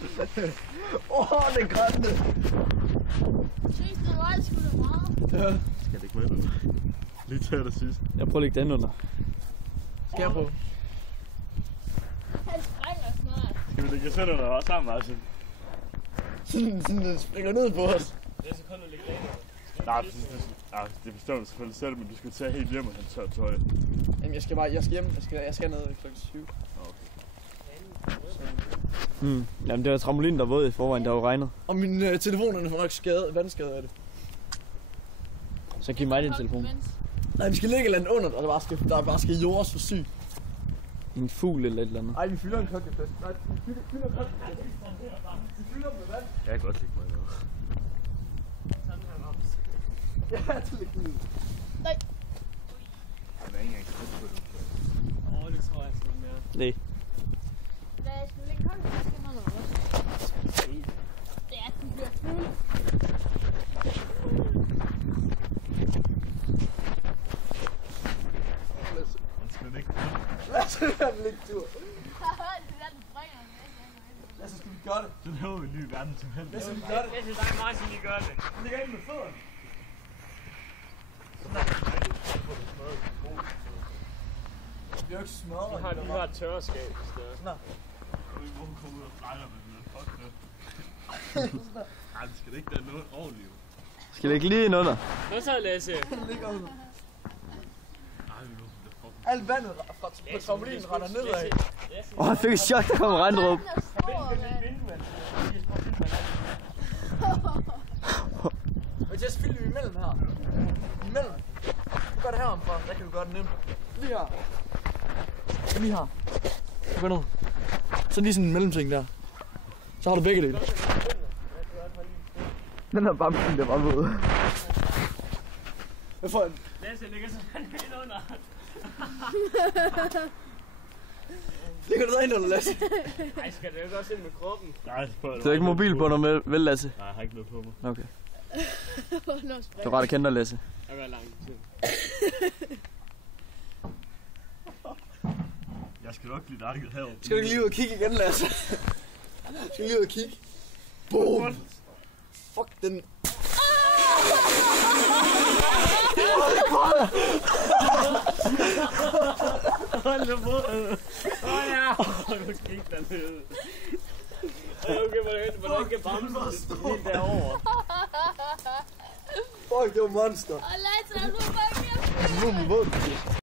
Det er grønne. Synes du, det sgu da meget? Ja. Skal jeg lægge med under? Lige tage det sidst. Jeg prøver at lægge den under. Skal jeg prøve? Han springer snart. Skal vi lægge sådan under sammen, Martin? Sådan den springer ned på os. Det er så kun at lægge rent. Nej, det bestemmer du selvfølgelig selv, men du skal tage helt hjem og have tørt tøj. Jamen jeg skal hjem. Jeg skal ned klokken 7. Jamen det var trampolinen, der var våd i forvejen, der var regnet. Og min telefon er nok vandskadet af det. Så giv mig din telefon. Nej, vi skal lægge et eller andet under, der bare skal jordes for syg. En fugl eller et eller andet. Ej, vi fylder en kokkefest. Nej, vi fylder en kokkefest. Vi fylder med vand. Jeg kan godt lægge mig noget. Ja, det er lidt. Nej. Den er ikke engang skridt på det. Det tror jeg sgu mere. Nej. Hvad skal vi lægge kokkefest under noget også? Ja, den bliver fuld. Lasse, jeg vil ikke tur. Det er den springer med. Lasse, skal vi gøre det? Så laver vi en ny verden til helvede. Lasse, vi gør det. Jeg synes, der er meget, som I gør det. Læg ind med fødderne. Vi har jo ikke smadret. Vi har et tørreskab i stedet. Sådan der. Hvor kommer ud og flejler med den? Fuck det. Ej, det skal da ikke være noget ordentligt. Skal jeg lægge lige ind under? Hvad så, Lasse? Den ligger under. Ej, vi må det fuck. Alt vandet fra trampolinen render nedad. Han fik et chok, der kom regndråb. Den er stor, Men så fylder vi imellem her. Imellem. Du gør det her omfra, der kan du gøre det nemt. Lige her. Lige her. Du går ned. Så lige sådan en mellemting der. Så har du begge dele. Den her bamsen, der var våd. Hvad for en? Lasse ligger sådan helt under. Ligger du derinde, eller Lasse? Ej, skal det jo ikke også ind med kroppen? Nej, det Så er ikke mobilbånder med, vel Lasse? Nej, jeg har ikke noget på mig. Okay. Du er ret at kende dig, Lasse. Jeg vil have lang tid. Jeg skal nok blive nakket herovre. Skal du ikke lige ud og kigge igen, Lasse? Skal du lige ud og kigge? Boom! Fuck den. Hold da på. Ja. Nu kig dernede. Okay, hvordan kan bremsen helt derovre? Fuck, det var monster. Og Lasse, der er så mange. Nu er vi våd.